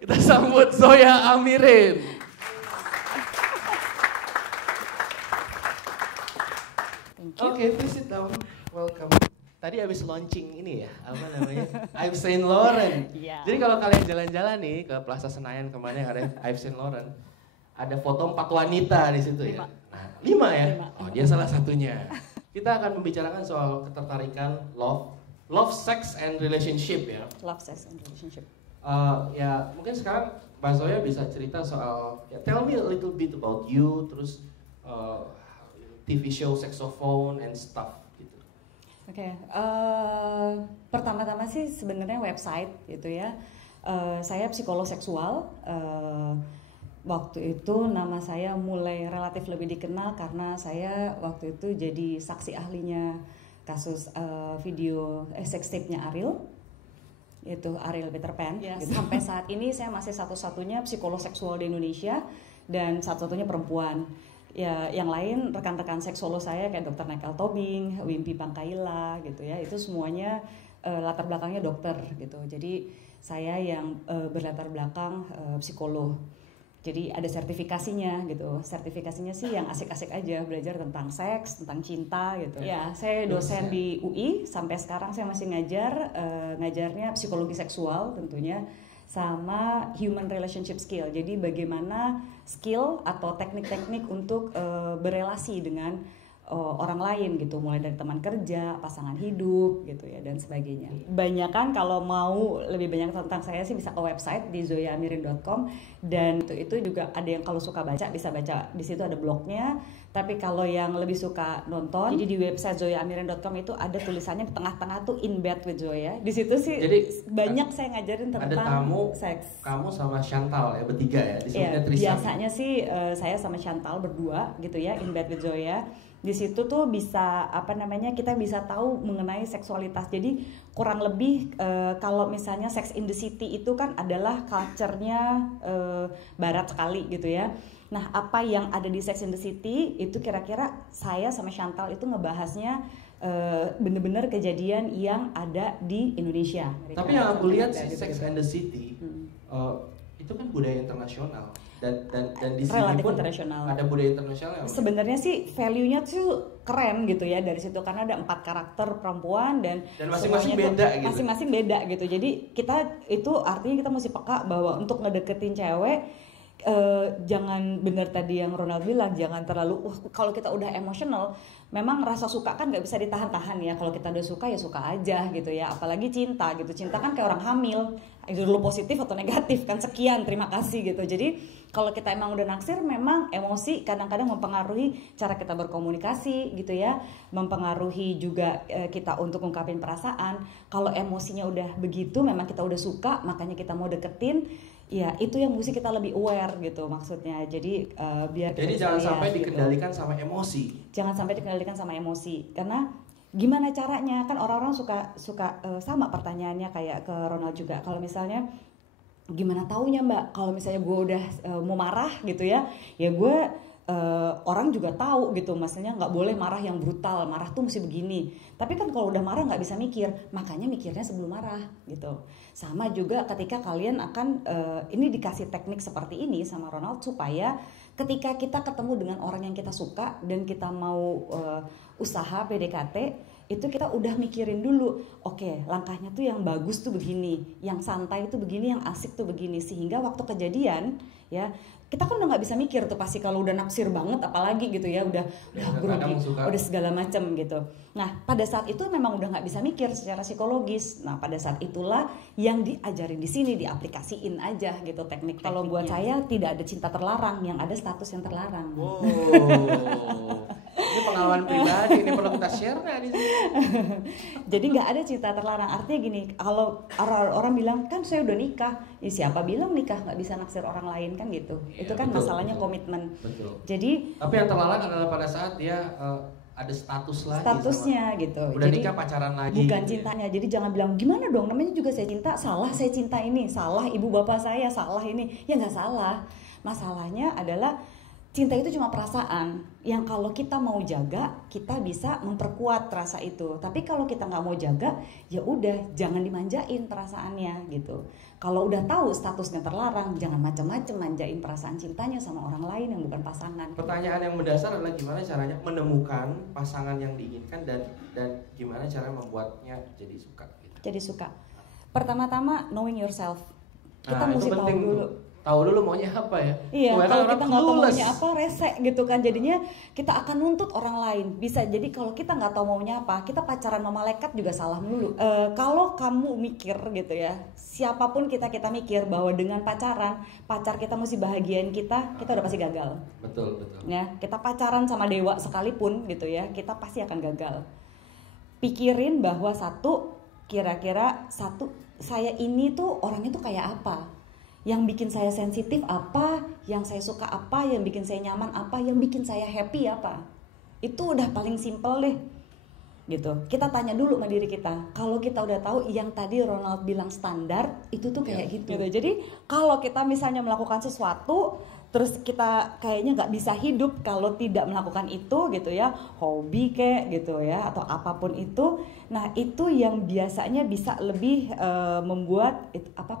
Kita sambut Zoya Amirin. Oke, please sit down. Welcome. Tadi habis launching ini ya, apa namanya? Yves Saint Laurent. Yeah. Jadi kalau kalian jalan-jalan nih ke Plaza Senayan kemarin ada Yves Saint Laurent, ada foto 4 wanita di situ ya. Nah, 5 ya? 5. Oh, dia salah satunya. Kita akan membicarakan soal ketertarikan love, sex and relationship ya. Love, sex and relationship. Ya mungkin sekarang Mbak Zoya bisa cerita soal, ya, tell me a little bit about you, terus TV show Saxophone and stuff gitu. Oke, pertama-tama sih sebenarnya website gitu ya. Saya psikolog seksual. Waktu itu nama saya mulai relatif lebih dikenal karena saya waktu itu jadi saksi ahlinya kasus video sex tape-nya Ariel. Itu Ariel Peter Pan. Yes. Gitu. Sampai saat ini saya masih satu-satunya psikolog seksual di Indonesia dan satu-satunya perempuan. Ya, yang lain rekan-rekan seksolog saya kayak Dr. Michael Tobing, Wimpi Pangkaila gitu ya, itu semuanya latar belakangnya dokter gitu. Jadi saya yang berlatar belakang psikolog. Jadi ada sertifikasinya gitu. Sertifikasinya sih yang asik-asik aja, belajar tentang seks, tentang cinta gitu. Ya, saya dosen di UI, sampai sekarang saya masih ngajarnya psikologi seksual tentunya, sama human relationship skill. Jadi bagaimana skill atau teknik-teknik untuk berelasi dengan orang lain gitu, mulai dari teman kerja, pasangan hidup gitu ya, dan sebagainya. Banyakan kalau mau lebih banyak tentang saya sih bisa ke website di zoyaamirin.com, dan itu juga ada yang kalau suka baca bisa baca di situ, ada blognya. Tapi kalau yang lebih suka nonton, jadi di website zoyaamirin.com itu ada tulisannya di tengah-tengah tuh In Bed with Zoya. Di situ sih jadi, banyak saya ngajarin tentang seks. Kamu sama Chantal ya, bertiga ya? Disebutnya Trisam. Biasanya sih saya sama Chantal berdua gitu ya, In Bed with Zoya. Di situ tuh bisa kita bisa tahu mengenai seksualitas. Jadi kurang lebih kalau misalnya Sex in the City itu kan adalah culture-nya barat sekali gitu ya. Nah, apa yang ada di Sex in the City itu kira-kira saya sama Chantal itu ngebahasnya bener-bener kejadian yang ada di Indonesia. Tapi yang aku lihat sih Sex in the City itu kan budaya internasional. Dan di sini pun ada budaya internasional. Sebenarnya sih value-nya tuh keren gitu ya dari situ, karena ada 4 karakter perempuan dan masing-masing beda gitu. Masing-masing beda gitu. Jadi kita itu artinya kita mesti peka bahwa untuk ngedeketin cewek jangan, bener tadi yang Ronald bilang, jangan terlalu kalau kita udah emosional, memang rasa suka kan nggak bisa ditahan-tahan ya. Kalau kita udah suka ya suka aja gitu ya, apalagi cinta gitu. Cinta kan kayak orang hamil, itu dulu positif atau negatif kan, sekian terima kasih gitu. Jadi kalau kita emang udah naksir, memang emosi kadang-kadang mempengaruhi cara kita berkomunikasi gitu ya, mempengaruhi juga kita untuk ngungkapin perasaan. Kalau emosinya udah begitu, memang kita udah suka, makanya kita mau deketin. Ya itu yang mesti kita lebih aware gitu maksudnya. Jadi biar jadi jangan sampai dikendalikan sama emosi. Jangan sampai dikendalikan sama emosi. Karena gimana caranya? Kan orang-orang suka sama pertanyaannya kayak ke Ronald juga. Kalau misalnya gimana taunya Mbak? Kalau misalnya gue udah mau marah gitu ya gue orang juga tahu gitu, maksudnya nggak boleh marah yang brutal, marah tuh mesti begini. Tapi kan kalau udah marah nggak bisa mikir, makanya mikirnya sebelum marah gitu. Sama juga ketika kalian akan ini dikasih teknik seperti ini sama Ronald, supaya ketika kita ketemu dengan orang yang kita suka dan kita mau usaha PDKT, itu kita udah mikirin dulu, oke, langkahnya tuh yang bagus tuh begini, yang santai tuh begini, yang asik tuh begini, sehingga waktu kejadian ya kita kan udah nggak bisa mikir tuh pasti kalau udah naksir banget, apalagi gitu ya, udah grogi, udah segala macam gitu. Nah pada saat itu memang udah nggak bisa mikir secara psikologis. Nah pada saat itulah yang diajarin di sini, diaplikasiin aja gitu teknik. Kalau buat saya tidak ada cinta terlarang, yang ada status yang terlarang. Wow. Ini pengalaman pribadi, ini perlu kita share nggak di sini? Jadi nggak ada cinta terlarang. Artinya gini, kalau orang bilang kan saya udah nikah, ya siapa bilang nikah nggak bisa naksir orang lain kan gitu. Ya, itu kan betul, masalahnya betul. Komitmen. Betul. Jadi tapi yang terlarang adalah pada saat dia ada statusnya sama, gitu. Udah jadi, nikah pacaran lagi. Bukan gitu cintanya. Ya. Jadi jangan bilang gimana dong, namanya juga saya cinta, salah saya cinta ini, salah ibu bapak saya, salah ini. Ya nggak salah. Masalahnya adalah cinta itu cuma perasaan yang kalau kita mau jaga, kita bisa memperkuat rasa itu. Tapi kalau kita nggak mau jaga, ya udah jangan dimanjain perasaannya gitu. Kalau udah tahu statusnya terlarang, jangan macam-macam manjain perasaan cintanya sama orang lain yang bukan pasangan. Pertanyaan yang mendasar adalah gimana caranya menemukan pasangan yang diinginkan dan gimana cara membuatnya jadi suka gitu. Jadi suka. Pertama-tama knowing yourself. Kita Nah, mesti tahu dulu. Tahu dulu maunya apa ya? Iya, kalau kita nggak tahu maunya clueless. apa, rese gitu kan. Jadinya kita akan nuntut orang lain. Bisa jadi kalau kita nggak tahu maunya apa, kita pacaran sama malaikat juga salah dulu. Kalau kamu mikir gitu ya, siapapun kita mikir bahwa dengan pacaran, pacar kita mesti bahagiain kita udah pasti gagal. Betul. Ya, kita pacaran sama dewa sekalipun gitu ya, kita pasti akan gagal. Pikirin bahwa kira-kira saya ini tuh orangnya tuh kayak apa? Yang bikin saya sensitif apa, yang saya suka apa, yang bikin saya nyaman apa, yang bikin saya happy apa. Itu udah paling simple deh gitu. Kita tanya dulu sama diri kita. Kalau kita udah tahu yang tadi Ronald bilang standar, itu tuh kayak gitu. Jadi kalau kita misalnya melakukan sesuatu terus kita kayaknya nggak bisa hidup kalau tidak melakukan itu gitu ya, hobi kayak gitu ya atau apapun itu. Nah itu yang biasanya bisa lebih membuat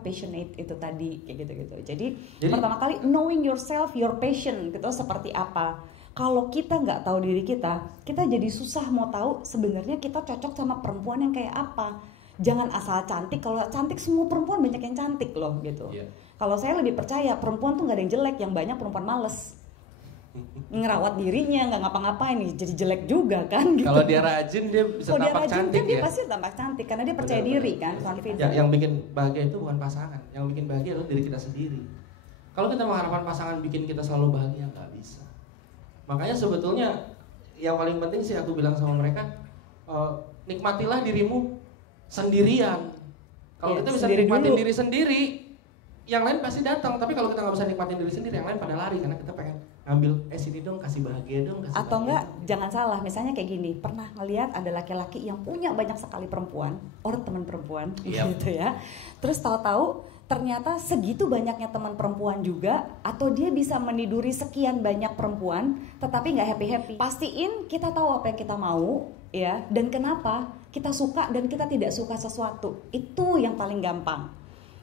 passionate itu tadi kayak gitu. Jadi pertama kali knowing yourself, your passion gitu seperti apa. Kalau kita nggak tahu diri kita jadi susah mau tahu sebenarnya kita cocok sama perempuan yang kayak apa. Jangan asal cantik. Kalau cantik semua perempuan banyak yang cantik loh gitu. Yeah. Kalau saya lebih percaya perempuan tuh nggak ada yang jelek, yang banyak perempuan males ngerawat dirinya, nggak ngapa-ngapain, jadi jelek juga kan. Gitu. Kalau dia rajin dia bisa tampak cantik kan dia pasti tampak cantik karena dia percaya diri kan, confident. Ya, yang bikin bahagia itu bukan pasangan, yang bikin bahagia adalah diri kita sendiri. Kalau kita mengharapkan pasangan bikin kita selalu bahagia, nggak bisa. Makanya sebetulnya yang paling penting sih aku bilang sama mereka, nikmatilah dirimu sendirian. Kalau kita bisa nikmatin diri sendiri, yang lain pasti datang. Tapi kalau kita nggak bisa nikmatin diri sendiri, yang lain pada lari karena kita pengen ngambil sini dong, kasih bahagia dong, kasih atau bahagia enggak dong. Jangan salah, misalnya kayak gini, pernah ngelihat ada laki-laki yang punya banyak sekali perempuan, orang teman perempuan gitu ya. Terus tahu-tahu ternyata segitu banyaknya teman perempuan juga, atau dia bisa meniduri sekian banyak perempuan tetapi nggak happy. Pastiin kita tahu apa yang kita mau ya, dan kenapa kita suka dan kita tidak suka sesuatu. Itu yang paling gampang.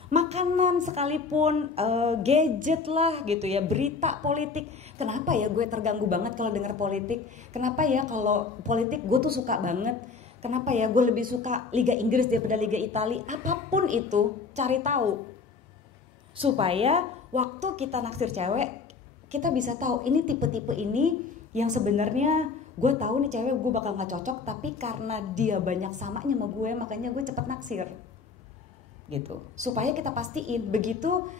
Makanan sekalipun, gadget lah gitu ya, berita politik. Kenapa ya gue terganggu banget kalau dengar politik? Kenapa ya kalau politik gue tuh suka banget? Kenapa ya gue lebih suka Liga Inggris daripada Liga Italia? Apapun itu, cari tahu. Supaya waktu kita naksir cewek, kita bisa tahu ini tipe-tipe ini yang sebenarnya gue tahu nih cewek gue bakal gak cocok, tapi karena dia banyak samanya sama gue, makanya gue cepet naksir. Gitu. Supaya kita pastiin begitu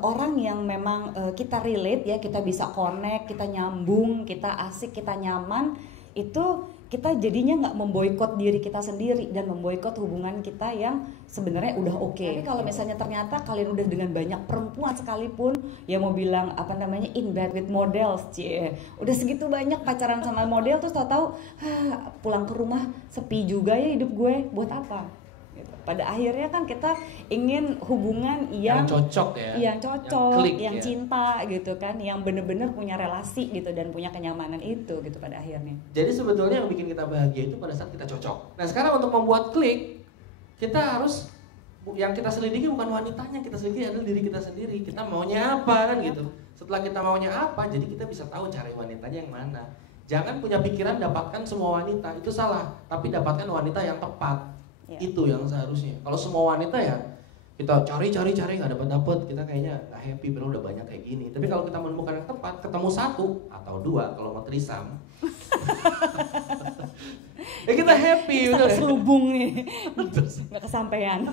orang yang memang kita relate ya, kita bisa connect, kita nyambung, kita asik, kita nyaman, itu kita jadinya nggak memboikot diri kita sendiri dan memboikot hubungan kita yang sebenarnya udah oke. Tapi kalau misalnya ternyata kalian udah dengan banyak perempuan sekalipun, ya mau bilang apa namanya in bed with models, udah segitu banyak pacaran sama model, terus tahu-tahu pulang ke rumah sepi juga ya hidup gue, buat apa? Pada akhirnya kan kita ingin hubungan yang cocok ya, yang cocok, klik, yang ya. cinta gitu kan, yang bener-bener punya relasi gitu dan punya kenyamanan itu gitu pada akhirnya. Jadi sebetulnya yang bikin kita bahagia itu pada saat kita cocok. Nah sekarang untuk membuat klik, kita harus yang kita selidiki bukan wanitanya, kita selidiki adalah diri kita sendiri. Kita maunya apa kan gitu. Setelah kita maunya apa, jadi kita bisa tahu cari wanitanya yang mana. Jangan punya pikiran dapatkan semua wanita, itu salah. Tapi dapatkan wanita yang tepat. Itu yang seharusnya. Kalau semua wanita ya kita cari nggak dapat, kita kayaknya nggak happy, padahal udah banyak kayak gini. Tapi kalau kita menemukan yang tepat, ketemu satu atau dua kalau mau trisam, ya kita happy. Kita selubung nih, nggak kesampaian.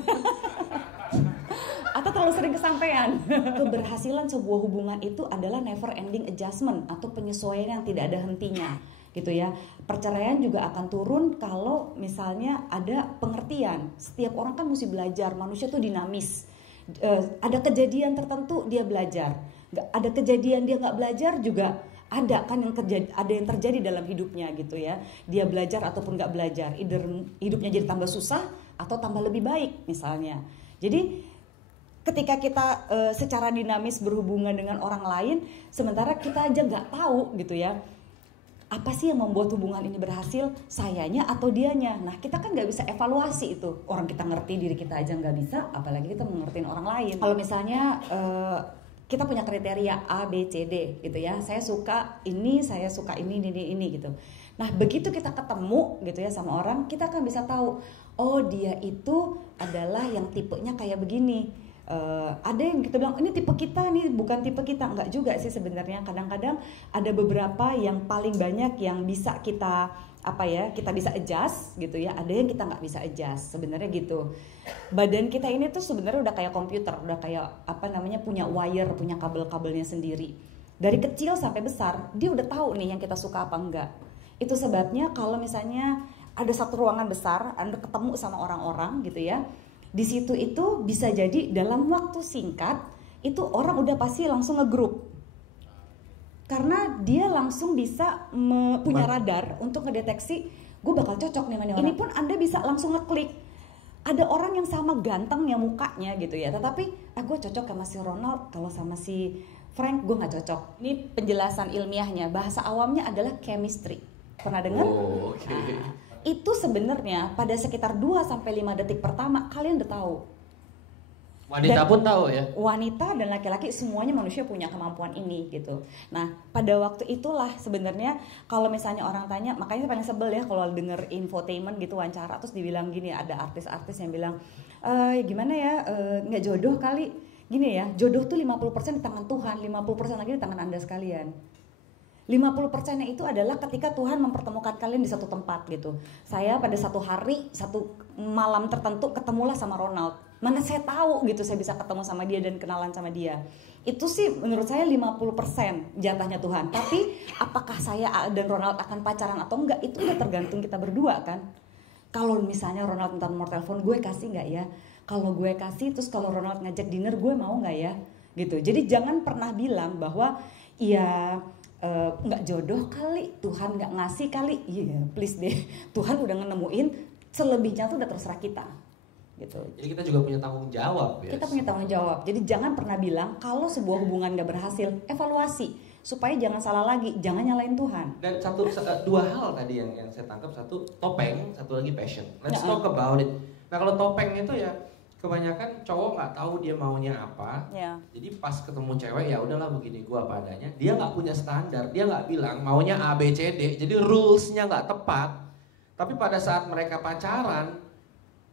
Atau terlalu sering kesampaian. Keberhasilan sebuah hubungan itu adalah never ending adjustment atau penyesuaian yang tidak ada hentinya. Gitu ya. Perceraian juga akan turun kalau misalnya ada pengertian. Setiap orang kan mesti belajar, manusia tuh dinamis. Ada kejadian tertentu dia belajar, ada kejadian dia nggak belajar juga ada kan yang terjadi, ada yang terjadi dalam hidupnya gitu ya. Dia belajar ataupun nggak belajar, either hidupnya jadi tambah susah atau tambah lebih baik misalnya. Jadi ketika kita secara dinamis berhubungan dengan orang lain, sementara kita aja nggak tahu gitu ya, apa sih yang membuat hubungan ini berhasil, sayanya atau dianya. Nah kita kan nggak bisa evaluasi itu, orang kita ngerti diri kita aja nggak bisa, apalagi kita mengertiin orang lain. Kalau misalnya kita punya kriteria A, B, C, D gitu ya, saya suka ini gitu. Nah begitu kita ketemu gitu ya sama orang, kita akan bisa tahu, oh dia itu adalah yang tipenya kayak begini. Ada yang kita bilang ini tipe kita, nih bukan tipe kita, enggak juga sih sebenarnya. Kadang-kadang ada beberapa yang paling banyak yang bisa kita kita bisa adjust gitu ya, ada yang kita nggak bisa adjust sebenarnya gitu. Badan kita ini tuh sebenarnya udah kayak komputer, udah kayak punya wire, punya kabel-kabelnya sendiri. Dari kecil sampai besar dia udah tahu nih yang kita suka apa enggak. Itu sebabnya kalau misalnya ada satu ruangan besar, Anda ketemu sama orang-orang gitu ya, di situ itu bisa jadi dalam waktu singkat itu orang udah pasti langsung ngegroup. Karena dia langsung bisa punya radar untuk ngedeteksi gue bakal cocok nih sama ini orang. Ini pun Anda bisa langsung ngeklik. Ada orang yang sama gantengnya mukanya gitu ya, tetapi gue cocok sama si Ronald, kalau sama si Frank gue nggak cocok. Ini penjelasan ilmiahnya, bahasa awamnya adalah chemistry. Pernah dengar? Oh, okay. Nah, itu sebenarnya pada sekitar 2-5 detik pertama kalian udah tahu. Wanita pun tahu ya. Wanita dan laki-laki semuanya manusia punya kemampuan ini gitu. Nah pada waktu itulah sebenarnya kalau misalnya orang tanya, makanya paling sebel ya kalau denger infotainment gitu wawancara terus dibilang gini, ada artis-artis yang bilang gimana ya nggak jodoh kali. Gini ya, jodoh tuh 50% di tangan Tuhan, 50% lagi di tangan Anda sekalian. 50%-nya itu adalah ketika Tuhan mempertemukan kalian di satu tempat gitu. Saya pada satu hari, satu malam tertentu ketemulah sama Ronald. Mana saya tahu gitu saya bisa ketemu sama dia dan kenalan sama dia. Itu sih menurut saya 50% jatahnya Tuhan. Tapi apakah saya dan Ronald akan pacaran atau enggak, itu udah tergantung kita berdua kan. Kalau misalnya Ronald minta nomor telepon, gue kasih enggak ya? Kalau gue kasih, terus kalau Ronald ngajak dinner, gue mau enggak ya? Gitu. Jadi jangan pernah bilang bahwa nggak jodoh kali, Tuhan nggak ngasih kali. Iya, please deh, Tuhan udah nemuin, selebihnya tuh udah terserah kita gitu. Jadi kita juga punya tanggung jawab ya. Kita punya tanggung jawab, jadi jangan pernah bilang kalau sebuah hubungan nggak berhasil, evaluasi supaya jangan salah lagi, jangan nyalain Tuhan. Dan dua hal tadi yang saya tangkap, satu topeng, satu lagi passion. Let's talk about it. Nah kalau topeng itu ya kebanyakan cowok nggak tahu dia maunya apa, jadi pas ketemu cewek ya udahlah begini gua apa adanya. Dia nggak punya standar, dia nggak bilang maunya A B C D, jadi rulesnya nggak tepat. Tapi pada saat mereka pacaran,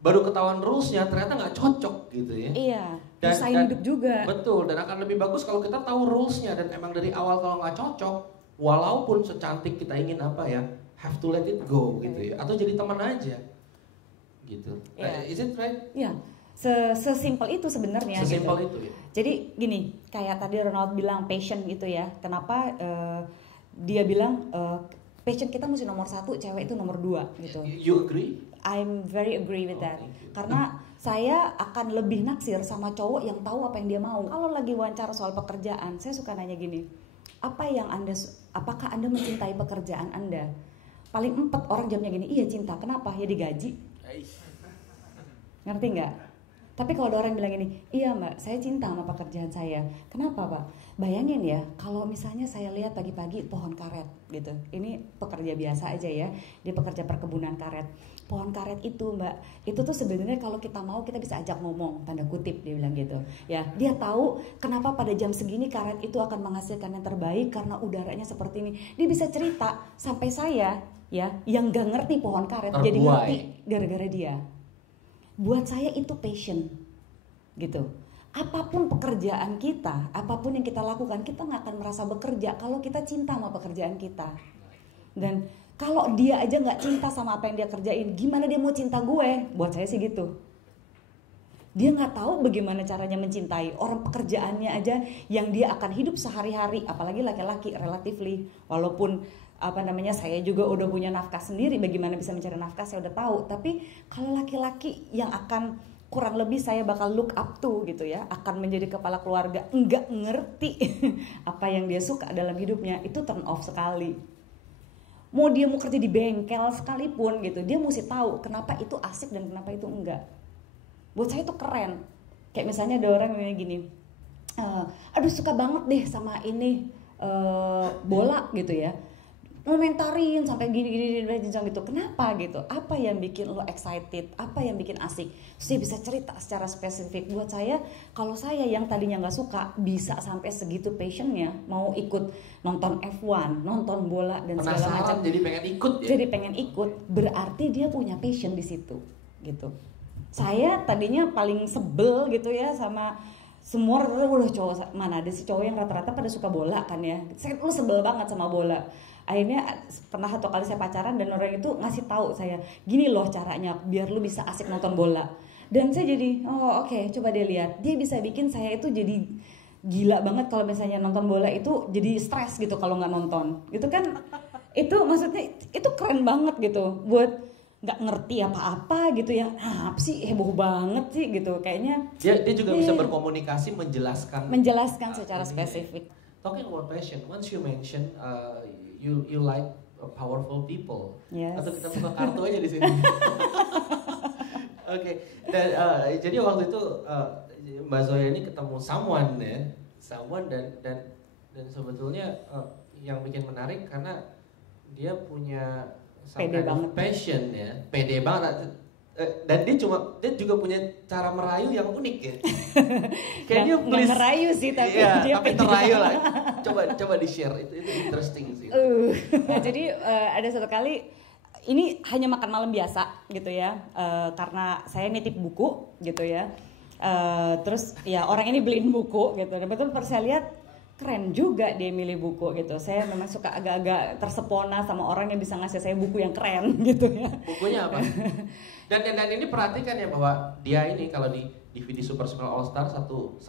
baru ketahuan rulesnya ternyata nggak cocok gitu ya. Iya. Dan hidup juga. Betul, dan akan lebih bagus kalau kita tahu rulesnya dan emang dari awal kalau nggak cocok, walaupun secantik kita ingin have to let it go gitu ya, atau jadi teman aja, gitu. Is it right? Iya. Sesimpel itu sebenarnya. Sesimpel gitu. Itu ya. Jadi gini, kayak tadi Ronald bilang passion gitu ya. Kenapa dia bilang passion kita mesti nomor 1, cewek itu nomor 2 gitu. You agree? I'm very agree with that. Karena saya akan lebih naksir sama cowok yang tahu apa yang dia mau. Kalau lagi wawancara soal pekerjaan, saya suka nanya gini, apakah Anda mencintai pekerjaan Anda? Paling 4 orang jawabnya gini, iya cinta. Kenapa? Ya digaji. Ngerti nggak? Tapi kalau ada orang bilang gini, iya mbak, saya cinta sama pekerjaan saya. Kenapa pak? Bayangin ya, kalau misalnya saya lihat pagi-pagi pohon karet gitu. Ini pekerja biasa aja ya, dia pekerja perkebunan karet. Pohon karet itu mbak, itu tuh sebenarnya kalau kita mau kita bisa ajak ngomong, tanda kutip dia bilang gitu. Ya, dia tahu kenapa pada jam segini karet itu akan menghasilkan yang terbaik karena udaranya seperti ini. Dia bisa cerita sampai saya ya, yang gak ngerti pohon karet jadi ngerti gara-gara dia. Buat saya itu passion gitu. Apapun pekerjaan kita, apapun yang kita lakukan, kita gak akan merasa bekerja kalau kita cinta sama pekerjaan kita. Dan kalau dia aja gak cinta sama apa yang dia kerjain, gimana dia mau cinta gue? Buat saya sih gitu. Dia gak tahu bagaimana caranya mencintai orang, pekerjaannya aja yang dia akan hidup sehari-hari. Apalagi laki-laki relatively, walaupun saya juga udah punya nafkah sendiri, bagaimana bisa mencari nafkah saya udah tahu. Tapi kalau laki-laki yang akan kurang lebih saya bakal look up to gitu ya, akan menjadi kepala keluarga, enggak ngerti apa yang dia suka dalam hidupnya, itu turn off sekali. Mau dia mau kerja di bengkel sekalipun gitu, dia mesti tahu kenapa itu asik dan kenapa itu enggak. Buat saya itu keren. Kayak misalnya ada orang yang gini, aduh suka banget deh sama ini bola gitu ya, ngomentarin sampai gini-gini gitu. Kenapa gitu? Apa yang bikin lo excited? Apa yang bikin asik? Terus dia bisa cerita secara spesifik. Buat saya, kalau saya yang tadinya nggak suka bisa sampai segitu passionnya, mau ikut nonton F1, nonton bola dan segala macam. Jadi pengen ikut ya? Jadi pengen ikut, berarti dia punya passion di situ, gitu. Saya tadinya paling sebel gitu ya sama semua udah cowok, mana ada sih cowok yang rata-rata pada suka bola kan ya. Saya lu sebel banget sama bola. Akhirnya pernah satu kali saya pacaran dan orang itu ngasih tahu saya, gini loh caranya biar lu bisa asik nonton bola. Dan saya jadi, oh oke, coba dia lihat. Dia bisa bikin saya itu jadi gila banget kalau misalnya nonton bola itu jadi stres gitu kalau nggak nonton. Gitu kan, itu maksudnya itu keren banget gitu. Buat nggak ngerti apa-apa gitu ya, apa sih heboh banget sih gitu. Kayaknya dia juga bisa berkomunikasi, menjelaskan secara spesifik. Talking about passion, once you mention you like powerful people. Yes. Atau kita buka kartu aja di sini. Oke. Dan jadi waktu itu Mbak Zoya ini ketemu someone dan sebetulnya yang bikin menarik karena dia punya pede banget, passion ya, pede banget. Dan dia juga punya cara merayu yang unik ya. Kayaknya nggak ngerayu sih tapi iya, dia tapi terayu lah. Coba di share itu interesting sih. Nah, jadi ada satu kali ini hanya makan malam biasa gitu ya, karena saya nitip buku gitu ya. Terus ya orang ini beliin buku gitu. Dan betul saya lihat keren juga dia milih buku gitu. Saya memang suka agak-agak tersepona sama orang yang bisa ngasih saya buku yang keren gitu ya. Bukunya apa? Dan ini perhatikan ya bahwa dia ini kalau di DVD Super Smell All Star 137.000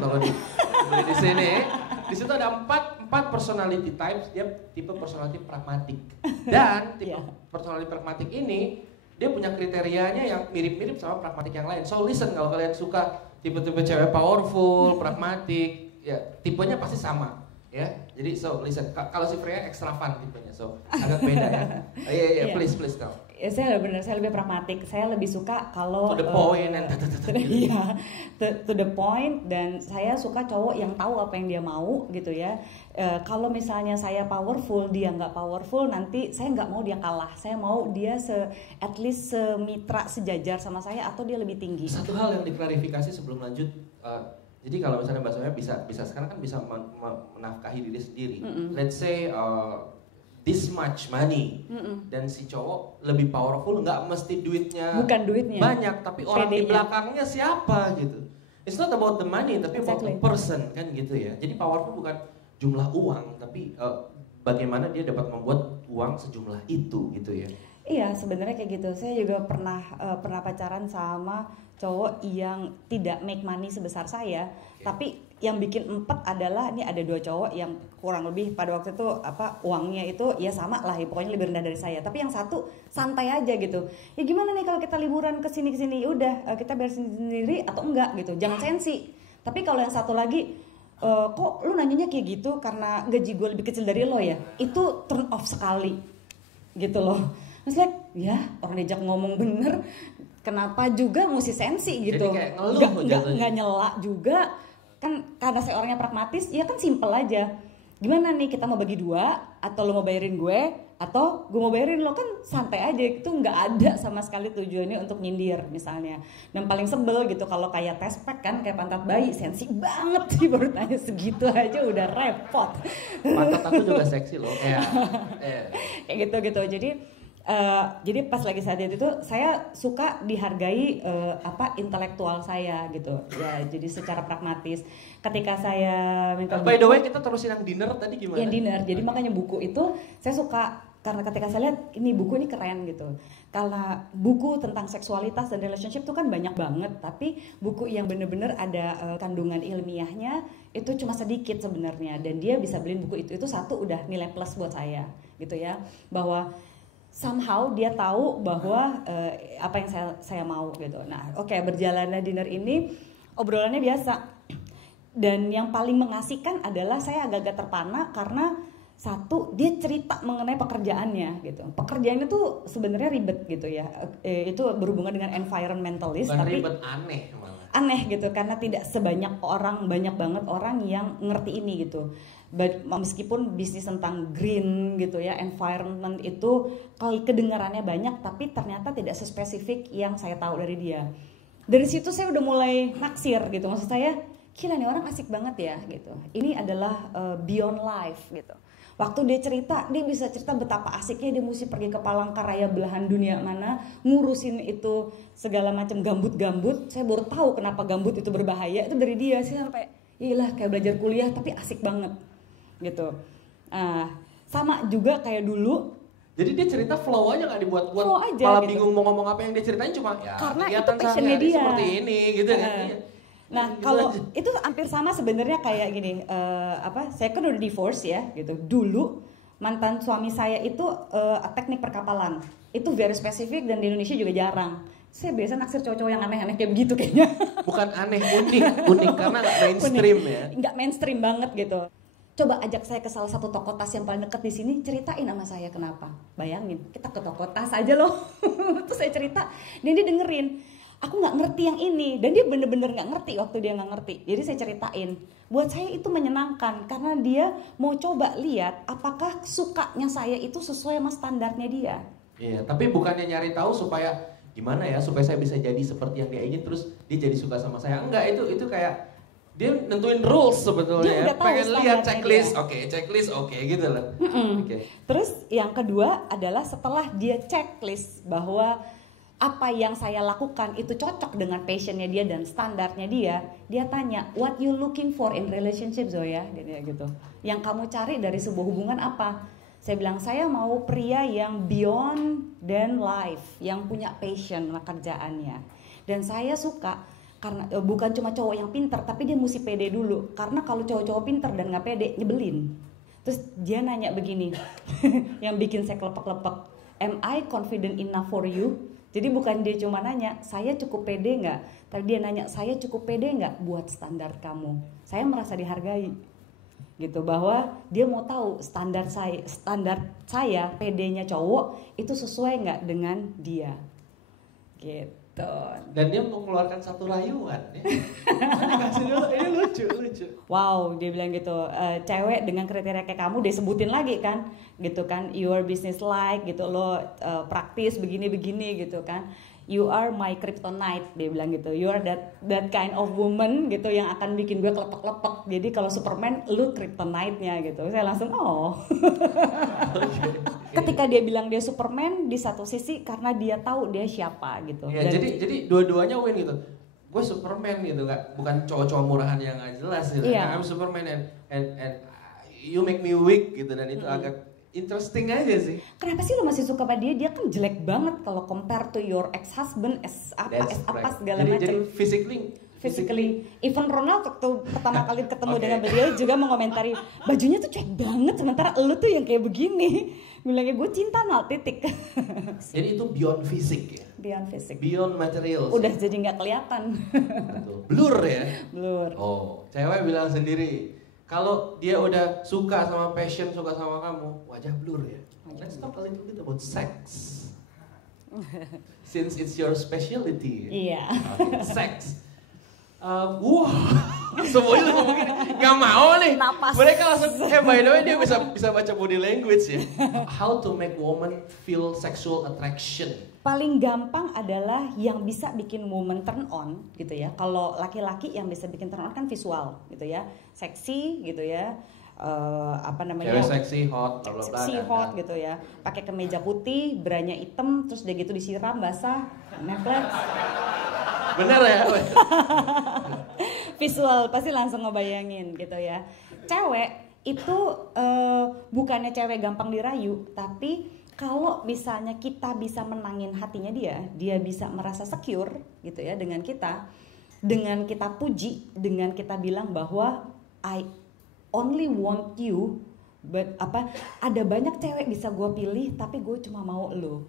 kalau beli di sini. Di situ ada 4 personality types, dia tipe personality pragmatik. Dan tipe personality pragmatik ini dia punya kriterianya yang mirip-mirip sama pragmatik yang lain. So listen, kalau kalian suka tipe-tipe cewek powerful, pragmatik, ya tipenya pasti sama. Ya, jadi so listen. Kalau si Freya extra fun tipenya, so agak beda ya. Iya, please tell. Ya, saya lebih pragmatik. Saya lebih suka kalau to the point and iya, to the point, dan saya suka cowok yang tahu apa yang dia mau gitu ya. Kalau misalnya saya powerful, dia nggak powerful, nanti saya nggak mau dia kalah. Saya mau dia at least semitra, sejajar sama saya atau dia lebih tinggi. Satu hal yang diklarifikasi sebelum lanjut. Jadi kalau misalnya Mbak Soya bisa sekarang kan bisa menafkahi diri sendiri. Let's say this much money dan si cowok lebih powerful, nggak mesti bukan duitnya banyak, tapi orang di belakangnya siapa gitu. It's not about the money, tapi about the person kan gitu ya. Jadi powerful bukan jumlah uang, tapi bagaimana dia dapat membuat uang sejumlah itu gitu ya. Iya, sebenarnya kayak gitu. Saya juga pernah pacaran sama cowok yang tidak make money sebesar saya, tapi yang bikin empet adalah ini ada 2 cowok yang kurang lebih pada waktu itu uangnya itu ya sama lah, pokoknya lebih rendah dari saya. Tapi yang satu santai aja gitu. Ya gimana nih kalau kita liburan ke sini udah kita bayar sendiri atau enggak gitu. Jangan sensi. Tapi kalau yang satu lagi kok lu nanyanya kayak gitu karena gaji gue lebih kecil dari lo ya? Itu turn off sekali. Gitu loh. Maksudnya ya orang diajak ngomong bener, kenapa juga mesti sensi gitu. Jadi kayak ngeluh nggak nyela juga kan, karena saya orangnya pragmatis ya kan, simple aja. Gimana nih, kita mau bagi 2 atau lo mau bayarin gue atau gue mau bayarin lo, kan santai aja. Itu nggak ada sama sekali tujuannya untuk nyindir misalnya. Dan paling sebel gitu kalau kayak tespek kan, kayak pantat bayi, sensi banget sih baru tanya segitu aja udah repot. Pantat aku juga seksi loh. Kayak gitu. Jadi pas lagi saat itu saya suka dihargai intelektual saya gitu ya, jadi secara pragmatis. Ketika saya minta by the way, kita terusin yang dinner tadi gimana? Yang dinner, jadi makanya buku itu saya suka karena ketika saya lihat ini buku ini keren gitu. Karena buku tentang seksualitas dan relationship itu kan banyak banget, tapi buku yang bener-bener ada kandungan ilmiahnya itu cuma sedikit sebenarnya, dan dia bisa beliin buku itu satu udah nilai plus buat saya gitu ya, bahwa somehow dia tahu bahwa apa yang saya mau gitu. Nah, berjalannya dinner ini obrolannya biasa. Dan yang paling mengasihkan adalah saya agak-agak terpana karena satu, dia cerita mengenai pekerjaannya gitu. Pekerjaannya tuh sebenarnya ribet gitu ya. Itu berhubungan dengan environmentalist. Bukan tapi ribet, aneh malah. aneh gitu karena tidak banyak banget orang yang ngerti ini gitu. Meskipun bisnis tentang green gitu ya, environment itu kalau kedengarannya banyak tapi ternyata tidak sespesifik yang saya tahu dari dia. Dari situ saya udah mulai naksir gitu, maksud saya gila nih orang asik banget ya gitu. Ini adalah beyond life gitu. Waktu dia cerita, dia bisa cerita betapa asiknya dia mesti pergi ke Palangkaraya belahan dunia mana, ngurusin itu segala macam gambut-gambut. Saya baru tahu kenapa gambut itu berbahaya, itu dari dia sih sampai iyalah kayak belajar kuliah tapi asik banget gitu. Sama juga kayak dulu. Jadi dia cerita flow aja nggak dibuat-buat, gitu. malah bingung mau ngomong apa yang dia ceritain cuma ya karena itu passionnya dia seperti ini gitu kan. Nah kalau itu hampir sama sebenarnya kayak gini, saya kan udah divorce ya gitu. Dulu mantan suami saya itu teknik perkapalan itu very spesifik dan di Indonesia juga jarang. Saya biasa naksir cowok-cowok yang aneh-aneh kayak begitu kayaknya. Bukan aneh, unik karena nggak mainstream ya. Nggak mainstream banget gitu. Coba ajak saya ke salah satu toko tas yang paling dekat di sini, ceritain sama saya kenapa. Bayangin, kita ke toko tas aja loh. Terus saya cerita, dan dia dengerin. Aku nggak ngerti yang ini, dan dia bener-bener nggak ngerti waktu dia nggak ngerti. Jadi saya ceritain. Buat saya itu menyenangkan karena dia mau coba lihat apakah sukanya saya itu sesuai sama standarnya dia. Iya, tapi bukannya nyari tahu supaya gimana ya supaya saya bisa jadi seperti yang dia ingin terus dia jadi suka sama saya. Enggak, itu kayak dia nentuin rules sebetulnya ya. Pengen lihat checklist, oke gitu lah. Okay. Terus yang kedua adalah setelah dia checklist bahwa apa yang saya lakukan itu cocok dengan passionnya dia dan standarnya dia tanya, what you looking for in relationship Zoya? Dia gitu. Yang kamu cari dari sebuah hubungan apa? Saya bilang, saya mau pria yang beyond than life, yang punya passion kerjaannya. Dan saya suka karena bukan cuma cowok yang pinter, tapi dia mesti pede dulu. Karena kalau cowok-cowok pinter dan nggak pede, nyebelin. Terus dia nanya begini, yang bikin saya kelepek-lepek, am I confident enough for you? Jadi bukan dia cuma nanya, saya cukup pede nggak? Tapi dia nanya, saya cukup pede nggak buat standar kamu? Saya merasa dihargai. Gitu, bahwa dia mau tahu standar saya pedenya cowok itu sesuai nggak dengan dia. Gitu. Dan dia mengeluarkan satu rayuan ya. Ini lucu. Wow, dia bilang gitu, cewek dengan kriteria kayak kamu dia sebutin lagi kan, gitu kan, your business like gitu, lo praktis begini gitu kan, you are my kryptonite, dia bilang gitu, you are that kind of woman gitu yang akan bikin gue kelepek-lepek. Jadi kalau Superman, lu kryptonite-nya gitu. Saya langsung Ketika dia bilang dia Superman, di satu sisi karena dia tahu dia siapa gitu. Ya, jadi dua-duanya win gitu. Gue Superman gitu, bukan cowok-cowok murahan yang gak jelas gitu. Yeah. I'm Superman and you make me weak gitu, dan itu agak interesting aja sih. Kenapa sih lo masih suka sama dia? Dia kan jelek banget kalau compare to your ex-husband, segala macam. Jadi physically, even Ronald waktu pertama kali ketemu dengan beliau juga mengomentari bajunya tuh cuek banget, sementara lu tuh yang kayak begini. Bilangnya gue cinta titik. Jadi itu beyond fisik ya? Beyond fisik. Beyond material. Udah jadi nggak kelihatan. Blur ya? Blur. Oh, cewek bilang sendiri, kalau dia udah suka sama passion, suka sama kamu, wajah blur ya. Let's talk a little bit about sex. Since it's your specialty. Iya. Sex. Semuanya langsung begini, nggak mau nih. Napas. Mereka langsung, by the way dia bisa baca body language ya. How to make woman feel sexual attraction. Paling gampang adalah yang bisa bikin woman turn on gitu ya. Kalau laki-laki yang bisa bikin turn on kan visual gitu ya, seksi gitu ya. Cewek seksi, hot, seksi hot gitu ya. Pakai kemeja putih, branya hitam, terus dia gitu disiram basah, neplet. Bener ya? Visual pasti langsung ngebayangin gitu ya. Cewek itu bukannya cewek gampang dirayu, tapi kalau misalnya kita bisa menangin hatinya dia bisa merasa secure gitu ya dengan kita puji, dengan kita bilang bahwa I only want you, but ada banyak cewek bisa gue pilih, tapi gue cuma mau lo.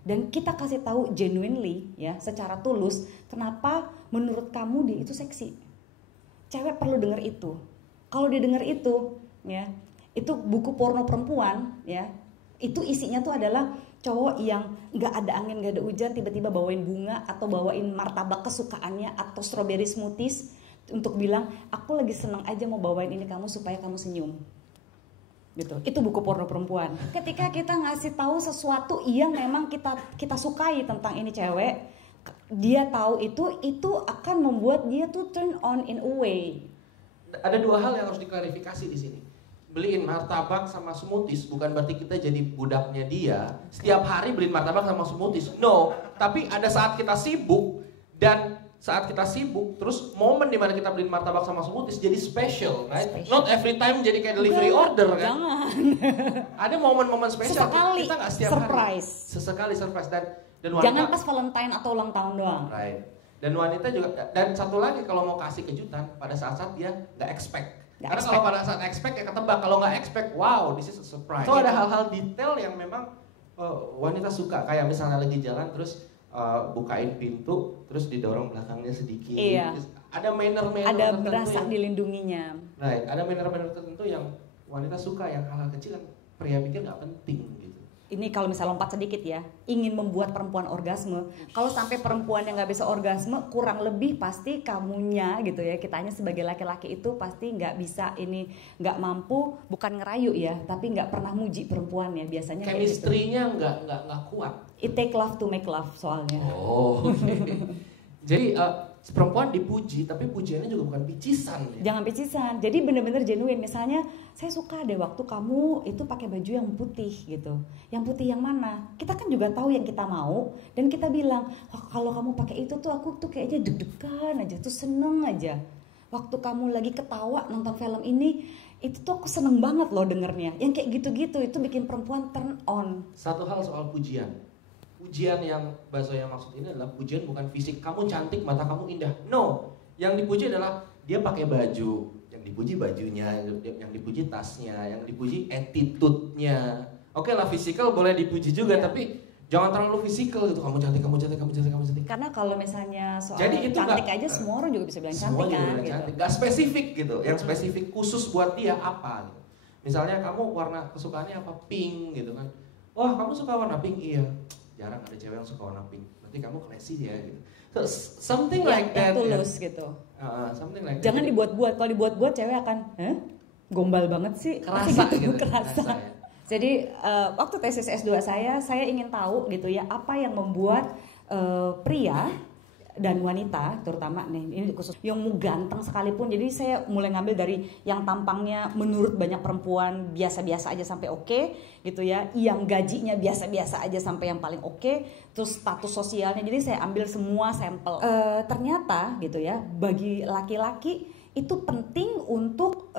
Dan kita kasih tahu genuinely ya, secara tulus, kenapa menurut kamu dia itu seksi. Cewek perlu dengar itu. Kalau dia dengar itu, ya, itu buku porno perempuan, ya, Itu isinya tuh adalah cowok yang nggak ada angin nggak ada hujan tiba-tiba bawain bunga atau bawain martabak kesukaannya atau strawberry smoothies untuk bilang aku lagi seneng aja mau bawain ini kamu supaya kamu senyum gitu. Itu buku porno perempuan. Ketika kita ngasih tahu sesuatu yang memang kita sukai tentang ini cewek, dia tahu itu akan membuat dia tuh turn on in a way. Ada dua hal yang harus diklarifikasi di sini. Beliin martabak sama smoothies bukan berarti kita jadi budaknya dia. Setiap hari beliin martabak sama smoothies. No, tapi ada saat kita sibuk dan saat kita sibuk terus momen dimana kita beliin martabak sama smoothies jadi special, right? Not every time jadi kayak delivery order kan? Jangan. Ada momen-momen spesial. Sesekali kita nggak setiap surprise. hari. Sesekali surprise dan wanita. Jangan pas Valentine atau ulang tahun doang. Right. Dan wanita juga, dan satu lagi kalau mau kasih kejutan pada saat-saat dia nggak expect. Karena kalau pada saat expect ya ketebak, kalau nggak expect, wow, this is a surprise. So ada hal-hal detail yang memang wanita suka, kayak misalnya lagi jalan terus bukain pintu, terus didorong belakangnya sedikit. Iya. Ada manner-manner ada tertentu berasa yang, dilindunginya. Right, ada manner-manner tertentu yang wanita suka, yang hal-hal kecil yang pria pikir nggak penting gitu. Ini kalau misalnya lompat sedikit ya, ingin membuat perempuan orgasme. Kalau sampai perempuan yang nggak bisa orgasme, kurang lebih pasti kamunya gitu ya. Kitanya sebagai laki-laki itu pasti nggak bisa ini, nggak mampu, bukan ngerayu ya, tapi nggak pernah muji perempuan ya biasanya. Chemistry-nya nggak kuat. It take love to make love soalnya. Oh, okay. Jadi perempuan dipuji, tapi pujiannya juga bukan picisan. Ya? Jangan picisan. Jadi benar-benar genuine. Misalnya, saya suka deh waktu kamu itu pakai baju yang putih gitu. Yang putih yang mana? Kita kan juga tahu yang kita mau dan kita bilang, oh, kalau kamu pakai itu tuh aku tuh kayaknya deg-degan aja, tuh seneng aja. Waktu kamu lagi ketawa nonton film ini, itu tuh aku seneng banget loh dengernya. Yang kayak gitu-gitu itu bikin perempuan turn on. Satu hal soal pujian. Pujian yang Mbak Zoya maksud ini adalah pujian bukan fisik, kamu cantik, mata kamu indah. No, yang dipuji adalah dia pakai baju, yang dipuji bajunya, yang dipuji tasnya, yang dipuji attitude-nya. Oke lah, physical boleh dipuji juga, tapi jangan terlalu physical gitu. Kamu cantik, kamu cantik, kamu cantik, kamu cantik. Karena kalau misalnya soal jadi itu cantik aja semua orang juga bisa bilang cantik kan gitu. Cantik. Gak spesifik gitu. Yang spesifik khusus buat dia apa gitu. Misalnya kamu warna kesukaannya apa? Pink gitu kan. Wah, kamu suka warna pink? Iya. Jarang ada cewek yang suka warna pink. Berarti kamu classy ya gitu. So, something like that. Tulus gitu. Something like Jangan that. dibuat-buat. Kalau dibuat-buat cewek akan, gombal banget sih. Kerasa gitu. Kerasa. Ya. Jadi waktu tesis S2 saya ingin tahu gitu ya apa yang membuat pria dan wanita terutama nih ini khusus yang mau ganteng sekalipun. Jadi saya mulai ngambil dari yang tampangnya menurut banyak perempuan biasa-biasa aja sampai oke gitu ya, yang gajinya biasa-biasa aja sampai yang paling oke, terus status sosialnya. Jadi saya ambil semua sampel. Ternyata gitu ya bagi laki-laki itu penting untuk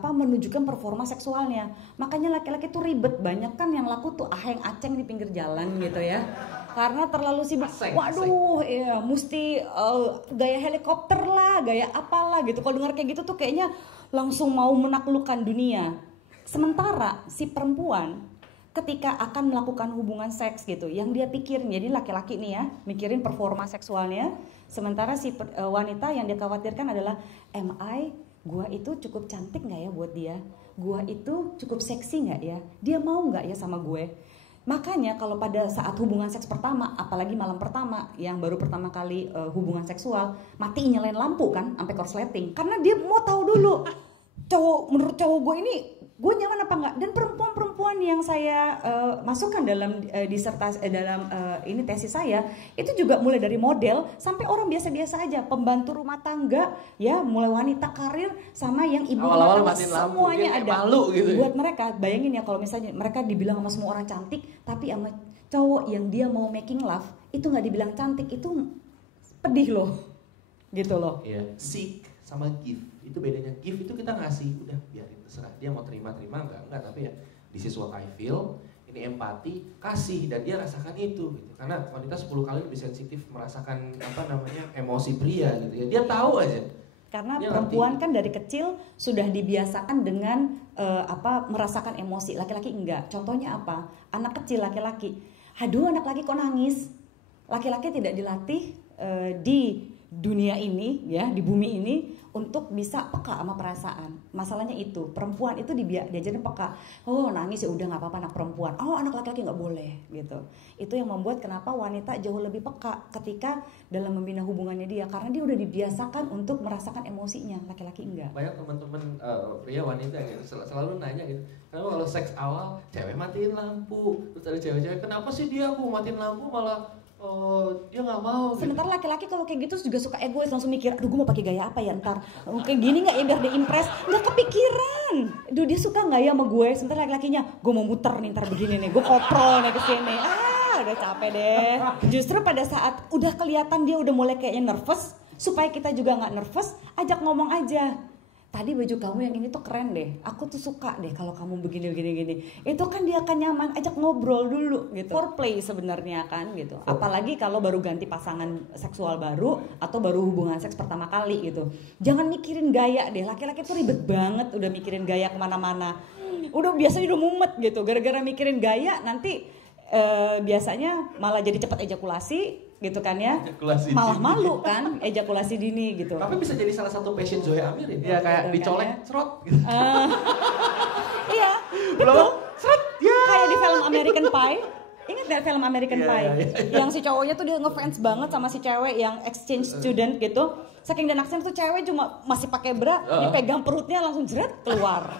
menunjukkan performa seksualnya. Makanya laki-laki tuh ribet, banyak kan yang laku tuh aheng aceng di pinggir jalan gitu ya. Karena terlalu sibuk. Waduh, ya mesti gaya helikopter lah, gaya apalah gitu. Kalau dengar kayak gitu tuh kayaknya langsung mau menaklukkan dunia. Sementara si perempuan ketika akan melakukan hubungan seks gitu, yang dia pikirin, jadi laki-laki nih ya, mikirin performa seksualnya, sementara si wanita yang dia khawatirkan adalah, gua itu cukup cantik nggak ya buat dia? Gua itu cukup seksi nggak ya? Dia mau nggak ya sama gue? Makanya kalau pada saat hubungan seks pertama, apalagi malam pertama, yang baru pertama kali hubungan seksual, mati nyalain lampu kan, sampai korsleting, karena dia mau tahu dulu, menurut cowok gue ini gue nyaman apa enggak. Dan perempuan-perempuan yang saya masukkan dalam disertasi ini tesis saya itu juga mulai dari model sampai orang biasa-biasa aja, pembantu rumah tangga ya, mulai wanita karir sama yang ibu rumah tangga, semuanya ada. Malu gitu. Buat mereka bayangin ya kalau misalnya mereka dibilang sama semua orang cantik, tapi sama cowok yang dia mau making love itu nggak dibilang cantik, itu pedih loh gitu loh. Iya. Seek sama give itu bedanya. Give itu kita ngasih, udah biarin terserah dia mau terima enggak, tapi ya this is what I feel, ini empati, kasih, dan dia rasakan itu gitu. Karena wanita 10 kali lebih sensitif merasakan emosi pria gitu ya, dia tahu aja. Karena dia perempuan kan dari kecil sudah dibiasakan dengan merasakan emosi, laki-laki enggak. Contohnya apa? Anak kecil laki-laki, aduh anak laki kok nangis. Laki-laki tidak dilatih dunia ini ya, di bumi ini untuk bisa peka sama perasaan. Masalahnya itu, perempuan itu diajarin peka. Oh, nangis ya udah nggak apa-apa anak perempuan. Oh, anak laki-laki nggak boleh gitu. Itu yang membuat kenapa wanita jauh lebih peka ketika dalam membina hubungannya dia, karena dia udah dibiasakan untuk merasakan emosinya, laki-laki enggak. Banyak teman-teman pria wanita gitu selalu nanya gitu. Kenapa kalau seks awal cewek matiin lampu, terus ada cewek-cewek kenapa sih dia aku matiin lampu malah dia nggak mau. Sementara laki-laki kalau kayak gitu juga suka egois, langsung mikir, aduh gue mau pakai gaya apa ya ntar, kayak gini nggak ya biar dia impress, nggak kepikiran. Duh dia suka nggak ya sama gue? Sementara laki-lakinya, gue mau muter nih ntar begini nih, gue koprol nih kesini. Udah capek deh. Justru pada saat udah kelihatan dia udah mulai kayaknya nervous, supaya kita juga nggak nervous, ajak ngomong aja. Tadi baju kamu yang ini tuh keren deh, aku tuh suka deh kalau kamu begini. Itu kan dia akan nyaman, ajak ngobrol dulu gitu. Foreplay sebenarnya kan gitu. Apalagi kalau baru ganti pasangan seksual baru atau baru hubungan seks pertama kali gitu. Jangan mikirin gaya deh, laki-laki tuh ribet banget udah mikirin gaya kemana-mana. Udah biasanya udah mumet gitu, gara-gara mikirin gaya nanti biasanya malah jadi cepat ejakulasi gitu kan ya, ejakulasi malah dini. malu kan ejakulasi dini gitu. Tapi bisa jadi salah satu passion Zoe Amir ya, kayak dicolek kan, ya? cerot gitu. Iya, betul. Cerot, ya. Kayak di film American Pie. Ingat gak film American Yeah, Pie? yeah. Yang si cowoknya tuh dia ngefans banget sama si cewek yang exchange student gitu. Saking dia naksir tuh cewek cuma masih pakai bra, dipegang perutnya langsung jeret keluar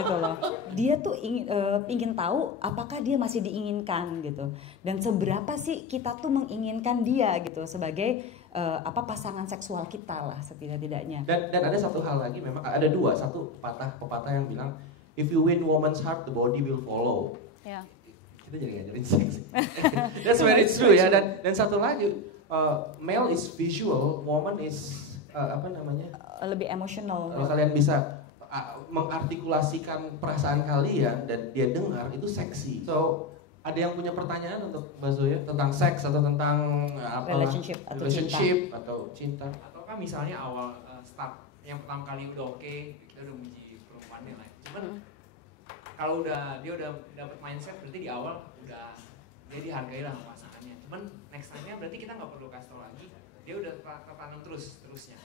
gitu loh. Dia tuh ingin tahu apakah dia masih diinginkan gitu. Dan seberapa sih kita tuh menginginkan dia gitu sebagai pasangan seksual kita lah setidak-tidaknya. Dan ada satu hal lagi, memang ada dua, satu pepatah yang bilang if you win woman's heart the body will follow. Ya. Kita jadi ngajarin seks. That's very true ya. Dan satu lagi, male is visual, woman is lebih emosional. Kalau kalian bisa mengartikulasikan perasaan kalian dan dia dengar itu seksi. So ada yang punya pertanyaan untuk Mbak Zoya tentang seks atau tentang relationship atau cinta? Ataukah misalnya awal start yang pertama kali udah oke, kita udah muji perempuannya lah. Cuman kalau dia udah dapat mindset berarti di awal udah dia dihargai lah sama pasangannya. Cuman next time-nya berarti kita nggak perlu kasih tau lagi, dia udah tertanam terusnya.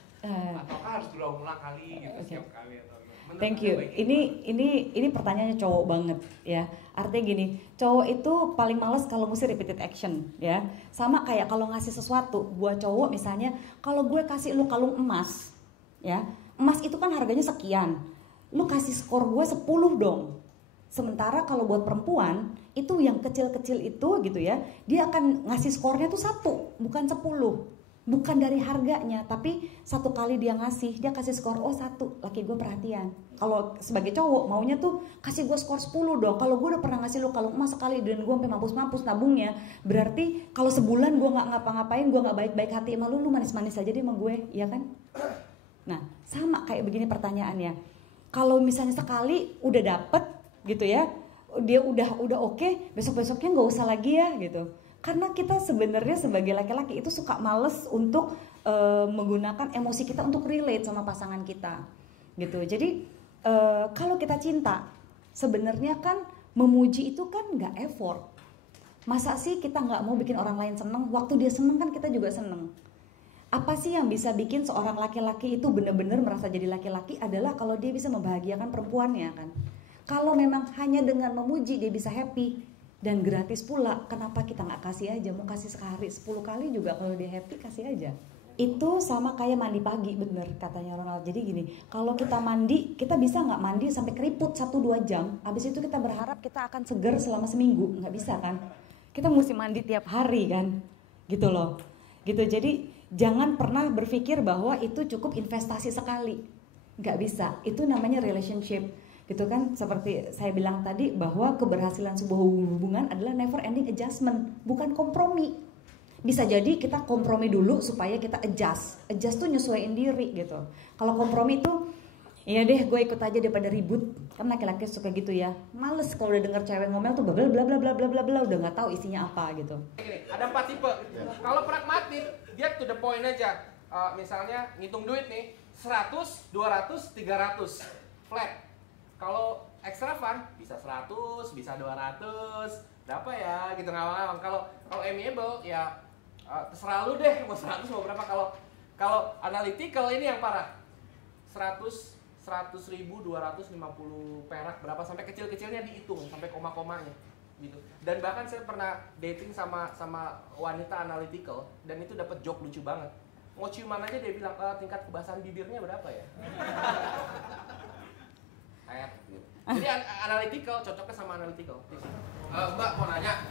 Ataukah harus berulang kali gitu setiap kali atau gimana? Thank you. Ini pertanyaannya cowok banget ya. Artinya gini, cowok itu paling males kalau mesti repeated action ya. Sama kayak kalau ngasih sesuatu buat cowok misalnya, kalau gue kasih lu kalung emas ya. Emas itu kan harganya sekian. Lu kasih skor gue 10 dong. Sementara kalau buat perempuan itu yang kecil-kecil itu gitu ya, dia akan ngasih skornya tuh 1, bukan 10. Bukan dari harganya, tapi satu kali dia ngasih, dia kasih skor 1, laki gue perhatian. Kalau sebagai cowok maunya tuh kasih gue skor 10 dong. Kalau gue udah pernah ngasih lu kalung emas sekali dan gue sampai mampus-mampus nabungnya, berarti kalau sebulan gue nggak ngapa-ngapain, gue nggak baik-baik hati sama lu manis-manis aja deh sama gue, iya kan? Nah sama kayak begini pertanyaannya. Kalau misalnya sekali udah dapet gitu ya, dia udah oke, besok-besoknya nggak usah lagi ya gitu. Karena kita sebenarnya sebagai laki-laki itu suka males untuk menggunakan emosi kita untuk relate sama pasangan kita gitu. Jadi kalau kita cinta sebenarnya kan memuji itu kan nggak effort. Masa sih kita nggak mau bikin orang lain seneng? Waktu dia seneng kan kita juga seneng. Apa sih yang bisa bikin seorang laki-laki itu benar-benar merasa jadi laki-laki adalah kalau dia bisa membahagiakan perempuannya kan. Kalau memang hanya dengan memuji dia bisa happy dan gratis pula, kenapa kita nggak kasih aja? Mau kasih sekali, 10 kali juga kalau dia happy kasih aja. Itu sama kayak mandi pagi, bener katanya Ronald. Jadi gini, kalau kita mandi, kita bisa nggak mandi sampai keriput 1-2 jam, habis itu kita berharap kita akan seger selama seminggu, nggak bisa kan? Kita mesti mandi tiap hari kan, gitu loh. Gitu, jadi jangan pernah berpikir bahwa itu cukup investasi sekali, nggak bisa. Itu namanya relationship. Gitu kan, seperti saya bilang tadi bahwa keberhasilan sebuah hubungan adalah never ending adjustment, bukan kompromi. Bisa jadi kita kompromi dulu supaya kita adjust tuh nyesuaiin diri gitu. Kalau kompromi tuh iya deh gue ikut aja daripada ribut, kan laki-laki suka gitu ya, males kalau udah denger cewek ngomel tuh bla bla bla bla bla bla bla, udah nggak tahu isinya apa gitu. Ada 4 tipe. Kalau pragmatik dia to the point aja. Misalnya ngitung duit nih 100, 200, 300 flat. Kalau extra fun bisa 100, bisa 200, berapa ya gitu ngawang-ngawang. Kalau amiable ya terserah lu deh mau 100 mau berapa. Kalau Kalau analytical ini yang parah. 100.250 perak berapa sampai kecil-kecilnya dihitung sampai koma-komanya gitu. Dan bahkan saya pernah dating sama wanita analytical dan itu dapat joke lucu banget. Mau ciuman aja dia bilang tingkat kebasahan bibirnya berapa ya? Kayak gitu. Jadi analytical cocoknya sama analytical. Mbak mau nanya,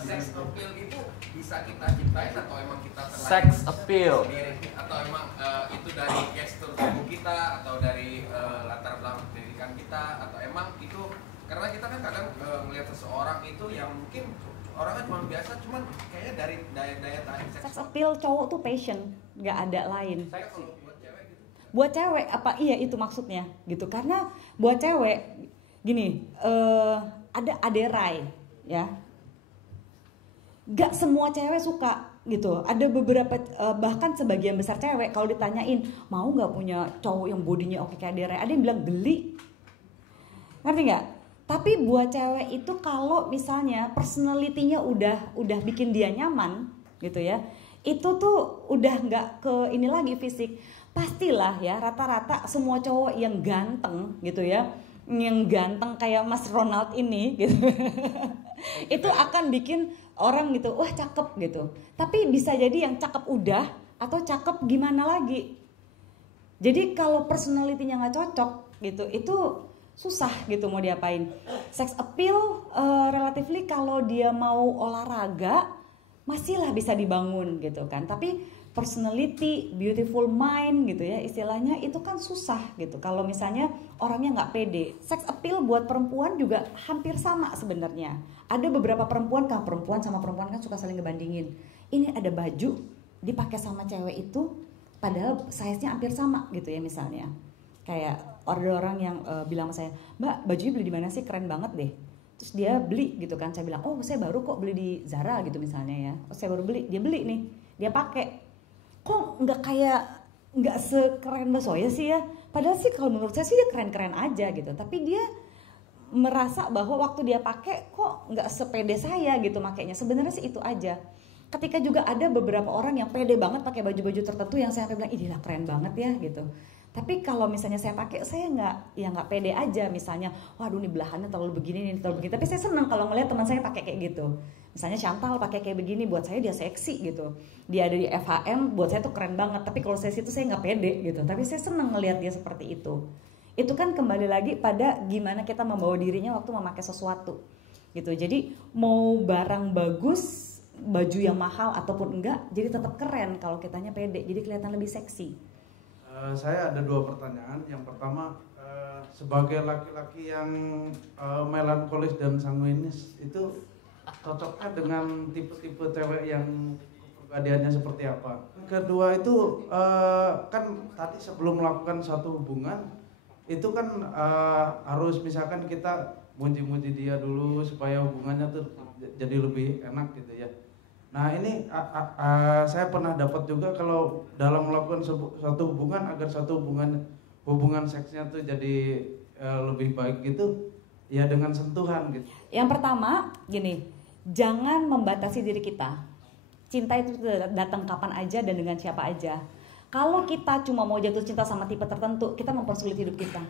sex appeal itu bisa kita ciptain atau emang kita terlahir Sex appeal sendiri? Atau emang itu dari gestur tubuh kita atau dari latar belakang pendidikan kita atau emang itu karena kita kan kadang melihat seseorang itu yang mungkin orangnya cuma biasa cuman kayaknya dari daya tahan Sex appeal cowok tuh passion, nggak ada lain. seksi. buat cewek gitu. Buat cewek apa iya itu maksudnya gitu, karena buat cewek gini, ada aderai ya, gak semua cewek suka gitu. Ada beberapa bahkan sebagian besar cewek kalau ditanyain mau nggak punya cowok yang bodinya oke kayak aderai, ada yang bilang geli, ngerti nggak? Tapi buat cewek itu kalau misalnya personality-nya udah bikin dia nyaman gitu ya, itu tuh udah nggak ke ini lagi fisik. Pastilah ya rata-rata semua cowok yang ganteng gitu ya, yang ganteng kayak Mas Ronald ini gitu itu akan bikin orang gitu wah cakep gitu. Tapi bisa jadi yang cakep udah atau cakep gimana lagi. Jadi kalau personality-nya nggak cocok gitu itu susah gitu mau diapain. Sex appeal relatively kalau dia mau olahraga masih lah bisa dibangun gitu kan. Tapi personality, beautiful mind gitu ya istilahnya itu kan susah gitu kalau misalnya orangnya nggak pede. Sex appeal buat perempuan juga hampir sama sebenarnya. Ada beberapa perempuan sama perempuan kan suka saling ngebandingin. Ini ada baju dipakai sama cewek itu padahal size-nya hampir sama gitu ya misalnya. Kayak ada orang yang bilang sama saya, "Mbak, bajunya beli di mana sih? Keren banget deh." Terus dia beli gitu kan. Saya bilang, "Oh, saya baru kok beli di Zara gitu misalnya ya." "Oh, saya baru beli." Dia beli nih. Dia pakai. Kok nggak sekeren Mbak Soya sih ya? Padahal sih kalau menurut saya sih dia keren-keren aja gitu. Tapi dia merasa bahwa waktu dia pakai kok nggak sepede saya gitu makainya. Sebenarnya sih itu aja. Ketika juga ada beberapa orang yang pede banget pakai baju-baju tertentu yang saya bilang, "Ih, lah keren banget ya" gitu. Tapi kalau misalnya saya pakai, saya nggak pede aja. Misalnya, waduh nih belahannya terlalu begini, ini terlalu begini. Tapi saya senang kalau ngeliat teman saya pakai kayak gitu. Misalnya Chantal pakai kayak begini, buat saya dia seksi gitu. Dia ada di FHM, buat saya tuh keren banget. Tapi kalau saya situ saya nggak pede gitu. Tapi saya senang ngeliat dia seperti itu. Itu kan kembali lagi pada gimana kita membawa dirinya waktu memakai sesuatu gitu. Jadi mau barang bagus, baju yang mahal ataupun enggak, jadi tetap keren kalau kitanya pede. Jadi kelihatan lebih seksi. Saya ada 2 pertanyaan. Yang pertama, sebagai laki-laki yang melankolis dan sanguinis itu cocoknya dengan tipe-tipe cewek yang kepribadiannya seperti apa? Kedua itu kan tadi sebelum melakukan suatu hubungan itu kan harus misalkan kita muji-muji dia dulu supaya hubungannya tuh jadi lebih enak gitu ya. Nah ini saya pernah dapat juga kalau dalam melakukan suatu hubungan agar suatu hubungan seksnya tuh jadi lebih baik gitu ya dengan sentuhan gitu. Yang pertama gini, jangan membatasi diri kita. Cinta itu datang kapan aja dan dengan siapa aja. Kalau kita cuma mau jatuh cinta sama tipe tertentu, kita mempersulit hidup kita.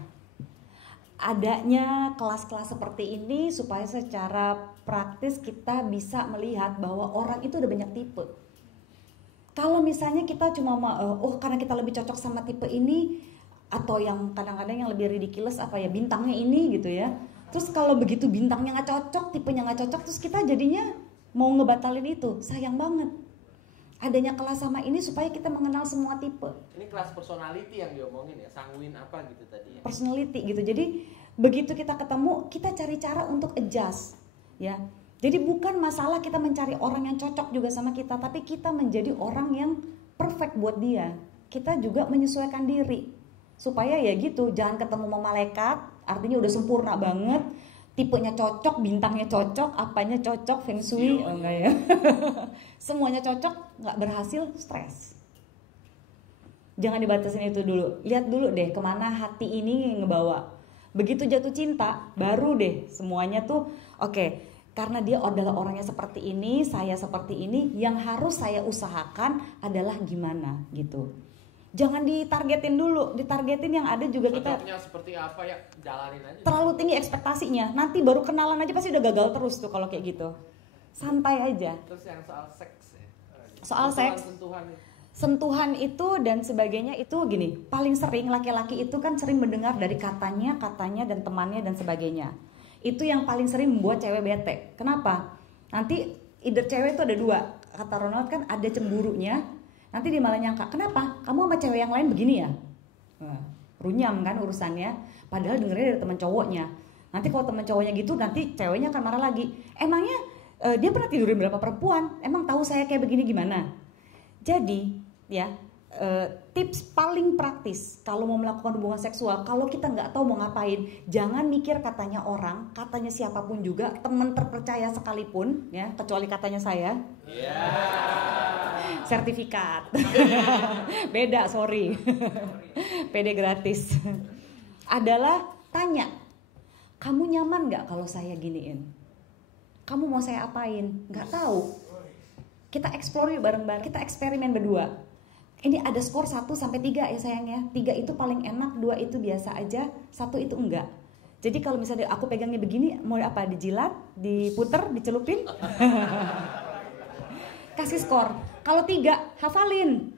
Adanya kelas-kelas seperti ini supaya secara praktis kita bisa melihat bahwa orang itu udah banyak tipe. Kalau misalnya kita cuma karena kita lebih cocok sama tipe ini, atau yang kadang-kadang yang lebih ridiculous apa ya bintangnya ini gitu ya. Terus kalau begitu bintangnya nggak cocok, tipenya nggak cocok, terus kita jadinya mau ngebatalin itu, sayang banget. Adanya kelas sama ini supaya kita mengenal semua tipe. Ini kelas personality yang diomongin ya, sanguin apa gitu tadi ya. Personality gitu. Jadi begitu kita ketemu, kita cari cara untuk adjust, ya. Jadi bukan masalah kita mencari orang yang cocok juga sama kita, tapi kita menjadi orang yang perfect buat dia. Kita juga menyesuaikan diri supaya ya gitu, jangan ketemu sama malaikat, artinya udah sempurna banget. Tipenya cocok, bintangnya cocok, apanya cocok, feng shui, enggak ya. Semuanya cocok, nggak berhasil, stres. Jangan dibatasin itu dulu. Lihat dulu deh kemana hati ini ngebawa. Begitu jatuh cinta, baru deh semuanya tuh oke. Karena dia adalah orangnya seperti ini, saya seperti ini, yang harus saya usahakan adalah gimana gitu. Jangan ditargetin dulu, ditargetin yang ada juga kita cocoknya seperti apa ya, jalanin aja. terlalu tinggi ekspektasinya, nanti baru kenalan aja pasti udah gagal terus tuh kalau kayak gitu. Santai aja. Terus yang soal seks ya. Soal seks, sentuhan itu dan sebagainya itu gini, paling sering laki-laki itu kan sering mendengar dari katanya dan temannya dan sebagainya. Itu yang paling sering membuat cewek bete. Kenapa? Nanti either cewek itu ada dua, kata Ronald kan ada cemburunya. Nanti dia malah nyangka, kenapa? Kamu sama cewek yang lain begini ya? Nah, runyam kan urusannya. Padahal dengernya dari teman cowoknya. Nanti kalau teman cowoknya gitu, nanti ceweknya akan marah lagi. Emangnya dia pernah tidurin berapa perempuan? Emang tahu saya kayak begini gimana? Jadi ya tips paling praktis kalau mau melakukan hubungan seksual, kalau kita nggak tahu mau ngapain, jangan mikir katanya orang, katanya siapapun juga, teman terpercaya sekalipun, ya kecuali katanya saya. Sertifikat. Beda, sorry. PD gratis. Adalah tanya, kamu nyaman nggak kalau saya giniin? Kamu mau saya apain? Nggak tahu. Kita explore yuk bareng-bareng, kita eksperimen berdua. Ini ada skor 1-3 ya sayangnya. 3 itu paling enak, 2 itu biasa aja, 1 itu enggak. Jadi kalau misalnya aku pegangnya begini, mau apa? Dijilat, diputer, dicelupin? Kasih skor. Kalau 3, hafalin.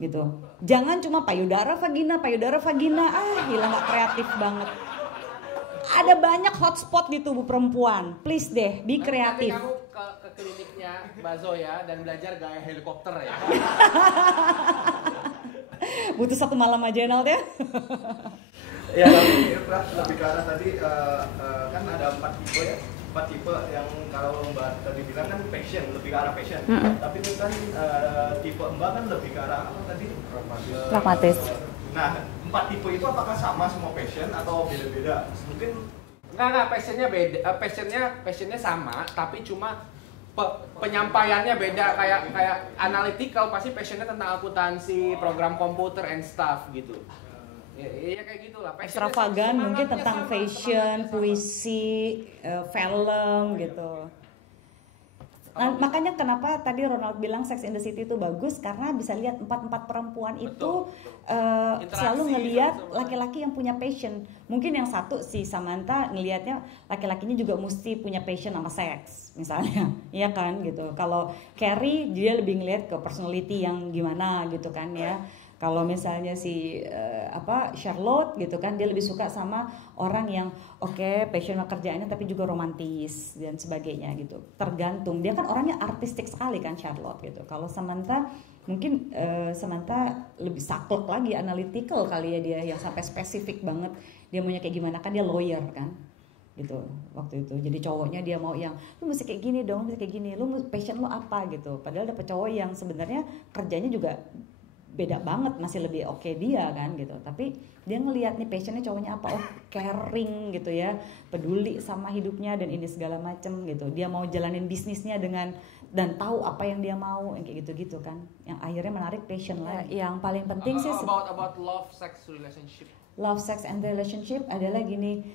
Gitu. Jangan cuma payudara vagina. Gila gak kreatif banget. Ada banyak hotspot di tubuh perempuan. Please deh, be kreatif. Nanti kamu ke kliniknya Mbak Zoya dan belajar gaya helikopter ya. Butuh 1 malam aja Nald ya. Ya lebih ke arah tadi kan ada 4 tipe ya. 4 tipe yang kalau Mbak tadi bilang kan passion, lebih ke arah passion. Tapi itu kan tipe Mbak kan lebih ke arah apa tadi? Pragmatis. Nah, 4 tipe itu apakah sama semua passion atau beda-beda? Mungkin Enggak, passionnya beda. Passionnya sama, tapi cuma penyampaiannya beda. Kayak analytical pasti passionnya tentang akuntansi, program komputer and stuff gitu. Ya kayak gitulah. Extravagant mungkin tentang fashion, puisi, film gitu. Nah, makanya kenapa tadi Ronald bilang Sex in the City itu bagus, karena bisa lihat 4 perempuan itu selalu ngelihat laki-laki yang punya passion. Mungkin yang satu si Samantha ngelihatnya laki-lakinya juga mesti punya passion sama seks misalnya, iya kan gitu. Kalau Carrie dia lebih ngelihat ke personality yang gimana gitu kan ya. Kalau misalnya si Charlotte gitu kan, dia lebih suka sama orang yang passion kerjaannya tapi juga romantis dan sebagainya gitu. Tergantung, dia kan orangnya artistik sekali kan Charlotte gitu. Kalau Samantha mungkin Samantha lebih saklek lagi, analytical kali ya dia, yang sampai spesifik banget dia maunya kayak gimana, kan dia lawyer kan gitu waktu itu. Jadi cowoknya dia mau yang lu mesti kayak gini dong, mesti kayak gini, lu passion lu apa gitu. Padahal dapet cowok yang sebenarnya kerjanya juga beda banget, masih lebih dia kan gitu. Tapi dia ngelihat nih passionnya cowoknya apa, caring gitu ya, peduli sama hidupnya dan ini segala macem gitu. Dia mau jalanin bisnisnya dengan dan tahu apa yang dia mau, yang kayak gitu-gitu kan. Yang akhirnya menarik passion lah. Yang paling penting sih about love, sex, relationship. Love, sex and relationship adalah gini,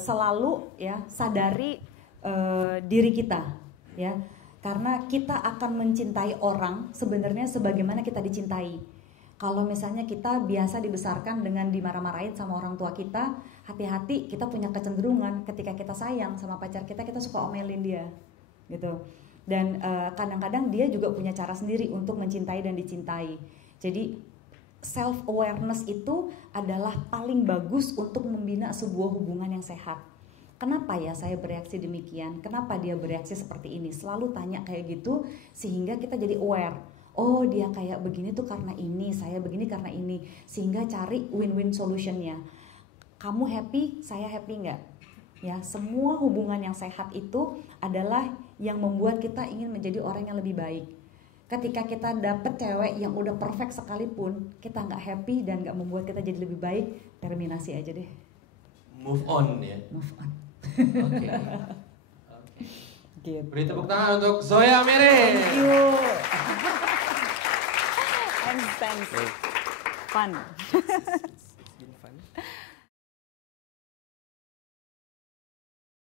selalu ya sadari diri kita ya. Karena kita akan mencintai orang sebenarnya sebagaimana kita dicintai. Kalau misalnya kita biasa dibesarkan dengan dimarah-marahin sama orang tua kita, hati-hati, kita punya kecenderungan ketika kita sayang sama pacar kita suka omelin dia, gitu. Dan kadang-kadang dia juga punya cara sendiri untuk mencintai dan dicintai. Jadi self awareness itu adalah paling bagus untuk membina sebuah hubungan yang sehat. Kenapa ya saya bereaksi demikian? Kenapa dia bereaksi seperti ini? Selalu tanya kayak gitu sehingga kita jadi aware. Oh dia kayak begini tuh karena ini, saya begini karena ini. Sehingga cari win-win solutionnya. Kamu happy, saya happy nggak? Ya, semua hubungan yang sehat itu adalah yang membuat kita ingin menjadi orang yang lebih baik. Ketika kita dapet cewek yang udah perfect sekalipun, kita nggak happy dan nggak membuat kita jadi lebih baik, terminasi aja deh. Move on ya. Move on. Oke. Gitu. Beri tepuk tangan untuk Zoya Mere. Thank you. Thanks. Fun.